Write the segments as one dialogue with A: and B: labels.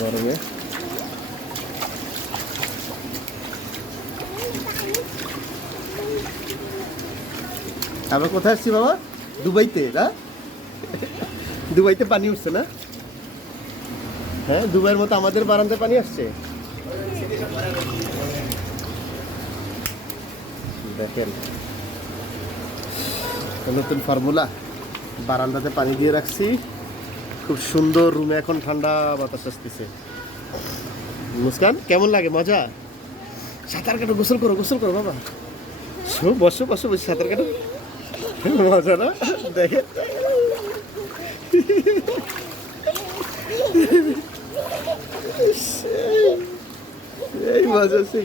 A: গরমে। আমরা কোথায় আসছি বাবা? দুবাইতে, না? দুবাইতে পানি উঠছে না? হ্যাঁ দুবাইয়ের মতো আমাদের বারান্দায় পানি আসছে। দেখেন। নতুন ফর্মুলা। বারান্দাতে পানি দিয়ে রাখছি। খুব সুন্দর রুমে এখন ঠান্ডা বাতাস আসতেছে। মুস্কান, কেমন লাগে? মজা? সাঁতার কাটো, গোসল করো গোসল করো বাবা। শো বসো বসো, বসে, সাঁতার কাটো। মজা না? দেখে। এই মজা আছে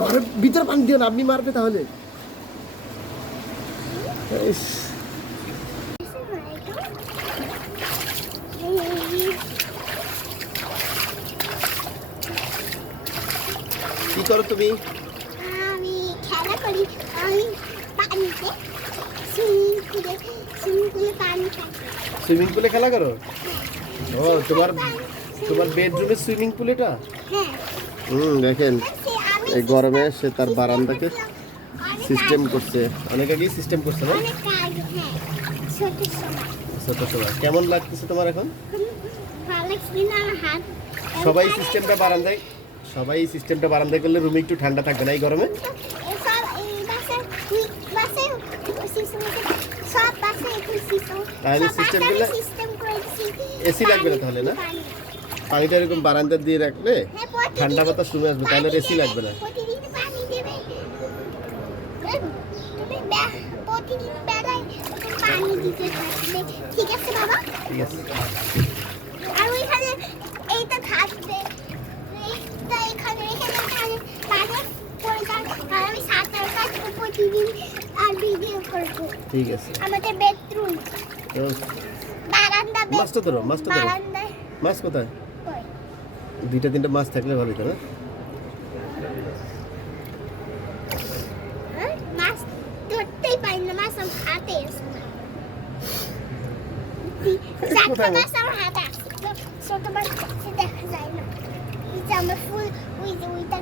A: ঘরের ভিতরে পানি দিও না, আপনি মারবে তাহলে। কি করো তুমি?
B: আমি খেলা করি। আমি পানিতে সুইমিং পুলে সুইমিং পুলে পানি থাকে
A: সুইমিং পুলে খেলা করো? ও তোমার তোমার বেডরুমে সুইমিং পুল এটা
B: হ্যাঁ।
A: হুম দেখেন এই গরমে সে তার বারান্দাকে সিস্টেম করছে। অনেক আগেই সিস্টেম করছে না?
B: হ্যাঁ। ছোট সময়।
A: কেমন লাগতেছে তোমার এখন? সবাই সিস্টেমটা বারান্দায় সবাই সিস্টেমটা বারান্দায় করলে রুমে একটু ঠান্ডা থাকবে না এই গরমে? তাহলে
B: সিস্টেম
A: AC লাগবে না তাহলে না? পানিটা এরকম বারান্দা দিয়ে রাখলে ঠান্ডা বাতাস রুমে আসবে তাহলে এসি লাগবে না।
B: প্রতিদিন পানি দেবে তুমি বে- প্রতিদিন বেলায় পানি দিতে থাকবে ঠিক আছে বাবা
A: ঠিক আছে
B: আর ওইখানে এইটা থাকবে এইটা এখানে এখানে এখানে পানি পড়ে যাবে আর আমি সাঁতার কাটবো প্রতিদিন আর ভিডিও করব।
A: ঠিক আছে।
B: আমাদের বেডরুম বারান্দা
A: মাছটা ধরো, মাছটা ধরো। মাছ কোথায়? দুইটা তিনটা মাছ থাকলে ভালো হতো না?
B: হ্যাঁ? মাছ ধরতেই পারি না মাছ আমার হাতে চারটা
A: মাছ?
B: আমার হাতে আসছে ছোট মাছ দেখা যায় না। আমার ফুল ওই যে ওইটা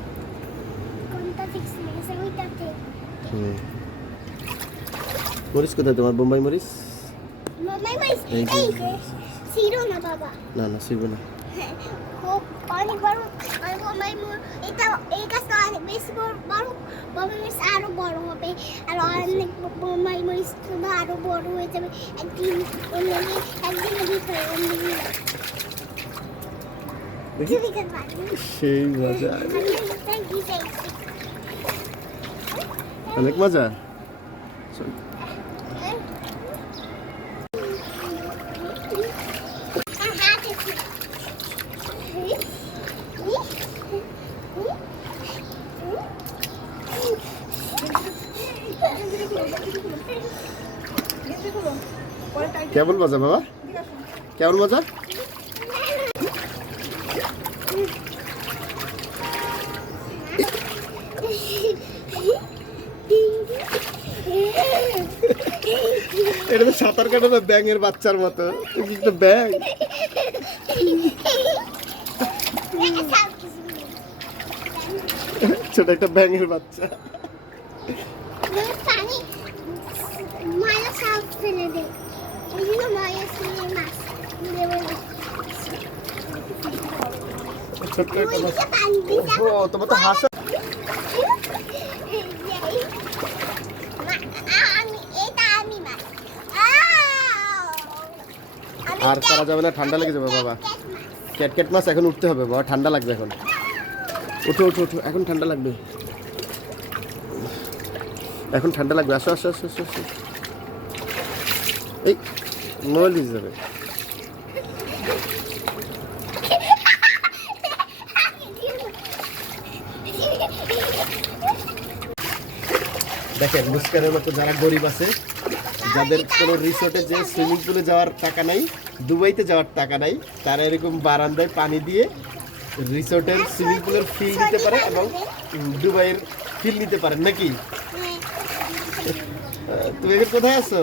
B: কোনটা ফিক্স গেছে ওইটাতে।
A: হুম। মরিচ কোথায় তোমার বোম্বাই মরিচ
B: না
A: না শিখবে না
B: আর বড় হবে আর অনেক বোম্বাই মরিচ আরও বড় হয়ে যাবে একদিন আছে
A: সেই মজা অনেক মজা চল।
B: আর হাত আছে
A: কেমন মজা বাবা? কেমন মজা এটা তো সাঁতার কাটা না ব্যাঙের বাচ্চার মতো। একটা ব্যাং ছোট একটা ব্যাঙের বাচ্চা
B: পানি মায়া সাপ ফেলে দে ওই জন্য মায়া ফেলে মাছ।
A: ছোট্ট একটা ও তোমার তো হাসা আর করা যাবে না ঠান্ডা লেগে যাবে বাবা
B: cat মাছ।
A: ক্যাটক্যাট মাছ এখন উঠতে হবে বাবা ঠান্ডা লাগবে এখন ওঠো ওঠো ওঠো এখন ঠান্ডা লাগবে এখন ঠান্ডা লাগবে আসো আসো আসো আসো আসো এই মোবাইল দিয়ে যাবে। দেখেন মুস্কানের মতো যারা গরিব আছে যাদের কোনো রিসোর্টে যে সুইমিং পুলে যাওয়ার টাকা নাই দুবাইতে যাওয়ার টাকা নাই তারা এরকম বারান্দায় পানি দিয়ে রিসোর্টের সুইমিং পুলের ফিল নিতে পারে এবং দুবাইয়ের ফিল নিতে পারেন নাকি? তুমি এখন কোথায় আছো?